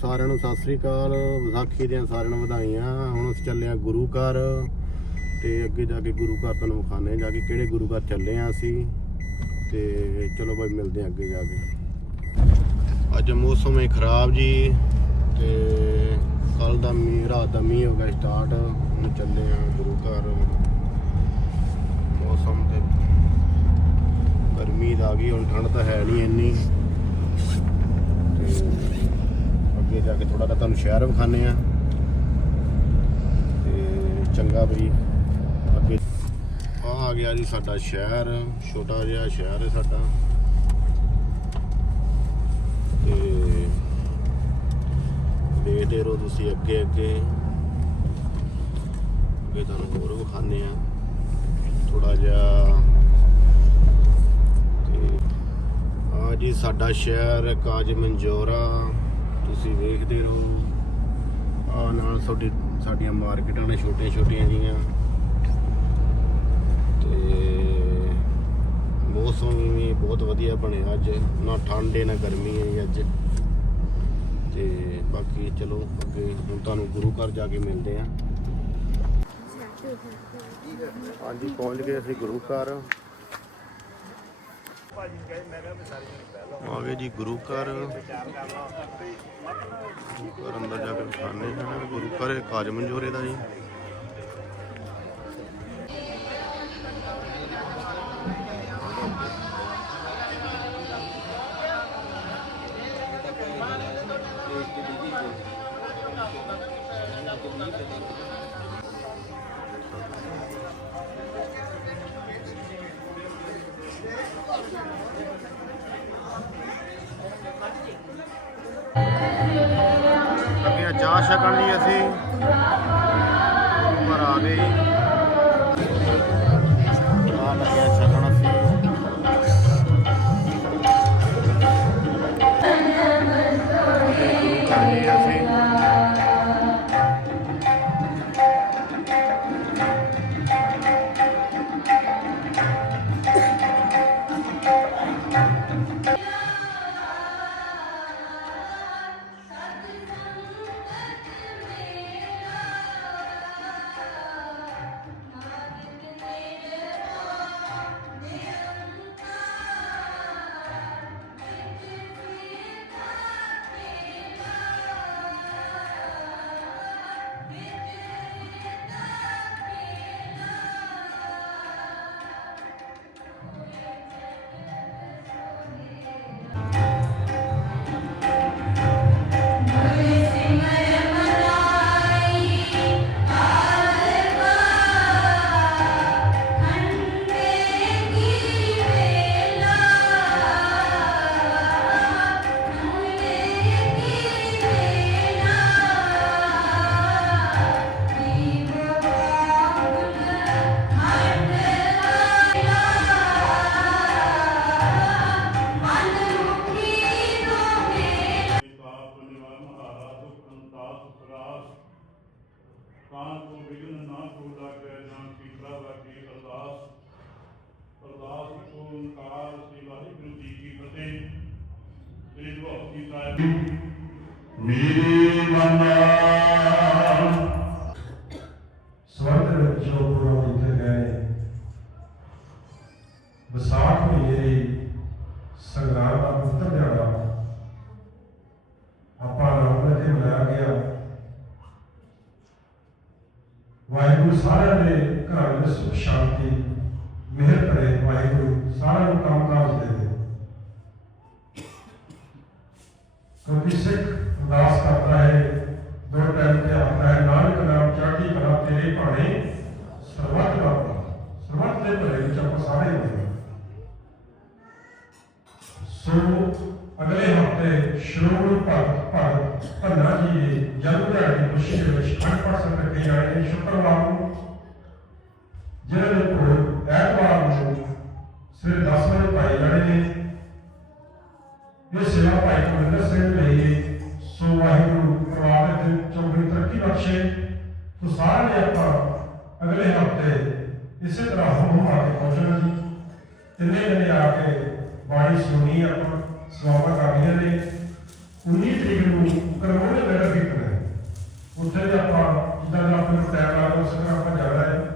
ਸਾਰਿਆਂ ਨੂੰ ਸਤਿ ਸ੍ਰੀ ਅਕਾਲ। ਵਿਸਾਖੀ ਦੀਆਂ ਸਾਰਿਆਂ ਨੂੰ ਵਧਾਈਆਂ। ਹੁਣ ਅਸੀਂ ਚੱਲੇ ਆ ਗੁਰੂ ਘਰ ਤੇ ਅੱਗੇ ਜਾ ਕੇ ਗੁਰੂ ਘਰ ਤੁਹਾਨੂੰ ਵਿਖਾਣੇ ਜਾ ਕੇ ਕਿਹੜੇ ਗੁਰੂ ਘਰ ਚੱਲੇ ਆ ਅਸੀਂ। ਤੇ ਚਲੋ ਬਾਈ, ਮਿਲਦੇ ਆ ਅੱਗੇ ਜਾ ਕੇ। ਅੱਜ ਮੌਸਮ ਹੈ ਖਰਾਬ ਜੀ ਤੇ ਕੱਲ ਦਾ ਮੀਂਹ, ਰਾਤ ਦਾ ਮੀਂਹ ਹੋ ਗਿਆ ਸਟਾਰਟ ਹੁਣ ਚੱਲੇ ਆ ਗੁਰੂ ਘਰ। ਮੌਸਮ ਤੇ ਗਰਮੀ ਆ ਗਈ, ਹੁਣ ਠੰਡ ਤਾਂ ਹੈ ਨਹੀਂ ਇੰਨੀ। ਅੱਗੇ ਜਾ ਕੇ ਥੋੜਾ ਜਿਹਾ ਤੁਹਾਨੂੰ ਸ਼ਹਿਰ ਵਿਖਾਣੇ ਆ ਤੇ ਚੰਗਾ ਬਈ। ਅੱਗੇ ਆ ਆ ਗਿਆ ਜੀ ਸਾਡਾ ਸ਼ਹਿਰ, ਛੋਟਾ ਜਿਹਾ ਸ਼ਹਿਰ ਹੈ ਸਾਡਾ। ਤੇ ਦੇਖਦੇ ਰਹੋ ਤੁਸੀਂ ਅੱਗੇ ਅੱਗੇ। ਅੱਗੇ ਤੁਹਾਨੂੰ ਹੋਰ ਵਿਖਾਣੇ ਆ ਥੋੜਾ ਜਿਹਾ ਤੇ ਆ ਜੀ ਸਾਡਾ ਸ਼ਹਿਰ ਕਾਜ ਮਨਜੋਰਾ ਤੁਸੀਂ ਵੇਖਦੇ ਰਹੋ। ਆ ਨਾਲ ਤੁਹਾਡੀ ਸਾਡੀਆਂ ਮਾਰਕੀਟਾਂ ਨੇ ਛੋਟੀਆਂ ਛੋਟੀਆਂ ਜੀਆਂ। ਤੇ ਮੌਸਮ ਵੀ ਬਹੁਤ ਵਧੀਆ ਬਣਿਆ ਅੱਜ। ਨਾ ਠੰਡ ਹੈ ਨਾ ਗਰਮੀ ਹੈ ਅੱਜ। ਤੇ ਬਾਕੀ ਚਲੋ ਅੱਗੇ ਹੁਣ ਤੁਹਾਨੂੰ ਗੁਰੂ ਘਰ ਜਾ ਕੇ ਮਿਲਦੇ ਆ ਹਾਂਜੀ ਪਹੁੰਚ ਗਏ ਅਸੀਂ ਗੁਰੂ ਘਰ। ਆ ਗਏ ਜੀ ਗੁਰੂ ਘਰ। ਗੁਰੂ ਘਰ ਅੰਦਰ ਜਾ ਕੇ ਖਾਣੇ ਹਾਂ ਗੁਰੂ ਘਰ ਕਾਜ ਮਨਜੋਰੇ ਦਾ ਜੀ। ਅੱਗੇ ਚਾਹ ਛਕਣ ਲਈ ਅਸੀਂ। ਘਰਾਂ ਵਿੱਚ ਸੁਖ ਸ਼ਾਂਤੀ, ਮਿਹਰ ਕਰੇ, ਵਾਹਿਗੁਰੂ, ਸਾਰਿਆਂ ਨੂੰ ਕੰਮ ਕਾਜ ਦੇ ਦੇ ਕਿਉਂਕਿ ਸਿੱਖ ਅਰਦਾਸ ਕਰਦਾ ਹੈ, ਦੋ ਟਾਈਮ ਤੇ ਆਖਦਾ ਹੈ, ਨਾਨਕ ਨਾਮ ਚੜ੍ਹਦੀ ਕਲਾ ਤੇਰੇ ਭਾਣੇ ਸਰਬੱਤ ਦਾ ਭਲਾ। ਸਰਬੱਤ ਦੇ ਭਲੇ ਵਿੱਚ ਆਪਾਂ ਸਾਰੇ ਹੁੰਦੇ ਹਾਂ ਸੋ ਅਗਲੇ ਹਫ਼ਤੇ ਸ਼੍ਰੋਮਣੀ ਭਗਤ ਭਗਤ ਧੰਨਾ ਜੀ ਦੇ ਜਨਮ ਦਿਹਾੜੇ ਦੀ ਖੁਸ਼ੀ ਦੇ ਵਿੱਚ ਅਖੰਡ ਪਾਠ ਸਾਹਿਬ ਰੱਖੇ ਜਾਣੇ ਨੇ ਸ਼ੁੱਕਰਵਾਰ ਨੂੰ ਜਿਹੜੇ ਲੋਕ ਐਤਵਾਰ ਨੂੰ ਸਵੇਰ 10 ਵਜੇ ਪਾਈ ਜਾਣੇ ਨੇ, ਇਹ ਸੇਵਾ ਭਾਈ ਕੁਲਵਿੰਦਰ ਸਿੰਘ ਲਈ ਸੋ ਵਾਹਿਗੁਰੂ ਪਰਿਵਾਰ ਦੇ ਚੌਗਣੀ ਤਰੱਕੀ ਬਖਸ਼ੇ। ਸੋ ਸਾਰੇ ਆਪਾਂ ਅਗਲੇ ਹਫ਼ਤੇ ਇਸੇ ਤਰ੍ਹਾਂ ਹੋਮ ਆ ਕੇ ਪਹੁੰਚਣਾ ਜੀ। ਤਿੰਨੇ ਜਣੇ ਆ ਕੇ ਬਾਣੀ ਸੁਣੀ, ਆਪਾਂ ਸਵਾਵਾ ਕਰਨੀਆਂ ਨੇ। 19 ਤਰੀਕ ਨੂੰ ਕਰੋੜੇ ਲੜਕੀ ਕਰਨਾ ਉੱਥੇ ਆਪਾਂ ਜਿੱਦਾਂ ਦਾ ਆਪਣੇ ਟਾਈਮ ਲੱਗਦਾ ਉਸ ਤਰ੍ਹਾਂ ਆਪਾਂ ਜਾਣਾ ਹੈ।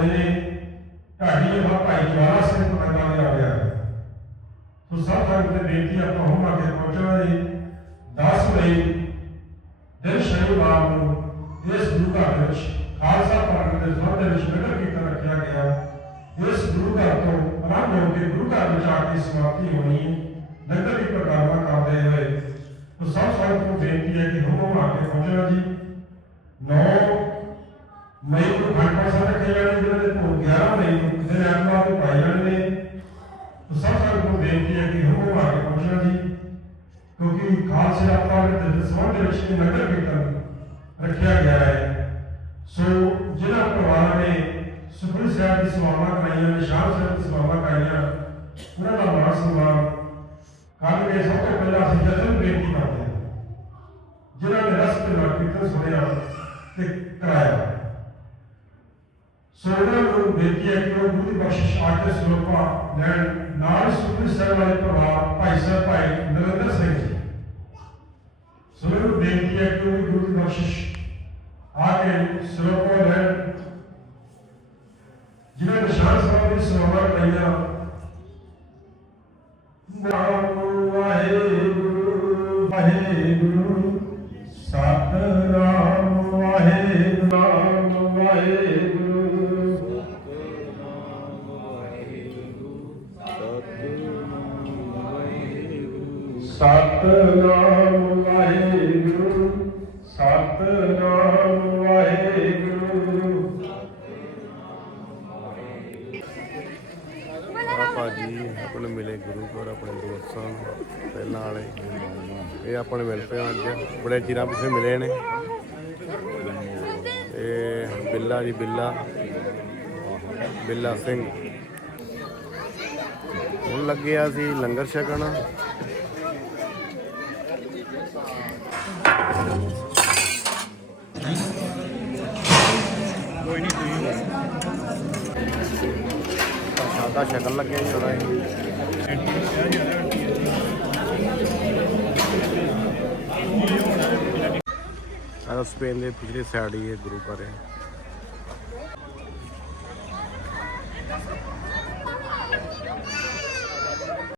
ਹੋਏ ਨੇ ਢਾਡੀ ਜਮਾ ਭਾਈ ਜਵਾਲਾ ਸਿੰਘ ਪਟਨਾ ਦੇ ਆ ਗਿਆ ਸੋ ਸਭ ਸੰਗਤ ਦੇ ਬੇਨਤੀ ਆਪਾਂ ਹੋਮ ਅੱਗੇ ਪਹੁੰਚਣਾ ਹੈ 10 ਮਈ ਦਿਨ ਸ਼ਨੀਵਾਰ ਨੂੰ ਇਸ ਗੁਰੂ ਘਰ ਵਿੱਚ ਖਾਲਸਾ ਪੰਥ ਦੇ ਸਭ ਦੇ ਵਿੱਚ ਨਗਰ ਕੀਰਤਨ ਰੱਖਿਆ ਗਿਆ। ਇਸ ਗੁਰੂ ਘਰ ਤੋਂ ਆਰੰਭ ਹੋ ਕੇ ਗੁਰੂ ਘਰ ਵਿੱਚ ਆ ਕੇ ਸਮਾਪਤੀ ਹੋਣੀ ਹੈ। ਨਗਰ ਦੀ ਪ੍ਰਕਾਰਵਾ ਕਰਦੇ ਹੋਏ। ਤੋ ਸਭ ਸੰਗਤ ਨੂੰ ਬੇਨਤੀ ਹੈ ਕਿ ਹੁਕਮ ਆ ਕੇ ਪਹੁੰਚਣਾ ਜੀ। 9 ਮਈ ਨੂੰ ਖੰਡ ਪਾਸਾ ਰੱਖੇ ਜਾਣੇ ਜਿਹਨਾਂ ਦੇ ਭੋਗ 11 ਮਈ ਨੂੰ ਦਿਨ ਐਤਵਾਰ ਨੂੰ ਪਾਏ ਜਾਣੇ ਨੇ ਤੋ ਸਭ ਸੰਗਤ ਨੂੰ ਬੇਨਤੀ ਹੈ ਕਿ ਹੁਕਮ ਆ ਕੇ ਪਹੁੰਚਣਾ ਜੀ ਕਿਉਂਕਿ ਖਾਲਸੇ ਆਪਾਂ ਦੇ ਸੰਬੰਧ ਦੇ ਵਿੱਚ ਇਹ ਨਗਰ ਕੀਰਤਨ ਰੱਖਿਆ ਗਿਆ ਹੈ ਸੋ ਜਿਹਨਾਂ ਪਰਿਵਾਰਾਂ ਨੇ ਸੁਖਮਨੀ ਸਾਹਿਬ ਦੀ ਸੇਵਾਵਾਂ ਕਰਾਈਆਂ ਨੇ ਸ਼ਾਹ ਸਾਹਿਬ ਦੀ ਸੇਵਾਵਾਂ ਕਰਾਈਆਂ ਉਹਨਾਂ ਦਾ ਮਾਨ ਸਨਮਾਨ ਕਰਕੇ ਸਭ ਤੋਂ ਪਹਿਲਾਂ ਅਸੀਂ ਜਸ਼ਨ ਬੇਨਤੀ ਕਰਦੇ ਹਾਂ ਜਿਨ੍ਹਾਂ ਨੇ ਰਸ ਤੇ ਨਾਲ ਕੀਰਤਨ ਸੁਣਿਆ ਤੇ ਨੂੰ ਬੇਨਤੀ ਹੈ ਕਿ ਉਹ ਗੁਰੂ ਬਖਸ਼ਿਸ਼ ਆ ਕੇ ਲੈਣ। ਨਾਲ ਸੁਖਮਨੀ ਸਾਹਿਬ ਵਾਲੇ ਪਰਿਵਾਰ, ਭਾਈ ਸਾਹਿਬ, ਭਾਈ ਨਰਿੰਦਰ ਸਿੰਘ ਜੀ। ਸੋ ਨੂੰ ਬੇਨਤੀ ਹੈ ਕਿ ਉਹ ਗੁਰੂ ਦੀ ਬਖਸ਼ਿਸ਼ ਆ ਕੇ ਸਰੋਪਾ ਲੈਣ। ਜਿਨ੍ਹਾਂ ਨਿਸ਼ਾਨ ਸਾਹਿਬ ਦੀ ਸੇਵਾਵਾਂ ਕਰਾਈਆਂ ਸਤਨਾਮ ਵਾਹਿਗੁਰੂ ਸਤਨਾਮ ਵਾਹਿਗੁਰੂ। ਆਪਾਂ ਆਪਣੇ ਮਿਲੇ ਗੁਰੂ ਘਰ, ਆਪਣੇ ਦੋਸਤਾਂ ਨੂੰ, ਪਹਿਲਾਂ ਵਾਲੇ। ਇਹ ਆਪਣੇ ਮਿਲ ਪਏ ਅੱਜ। ਬੜੇ ਚਿਰਾਂ ਪਿੱਛੇ ਮਿਲੇ ਨੇ। ਇਹ ਬਿੱਲਾ ਜੀ, ਬਿੱਲਾ। ਬਿੱਲਾ ਸਿੰਘ। ਹੁਣ ਲੱਗਿਆ ਸੀ ਲੰਗਰ ਛਕਣ। ਸਾਦਾ ਸ਼ਕਲ ਲੱਗਿਆ ਜੀ ਥੋੜਾ ਆ ਸਪੇਨ ਦੇ ਪਿਛਲੇ ਸਾਈਡ ਹੀ ਇਹ ਗੁਰੂ ਘਰ ਹੈ।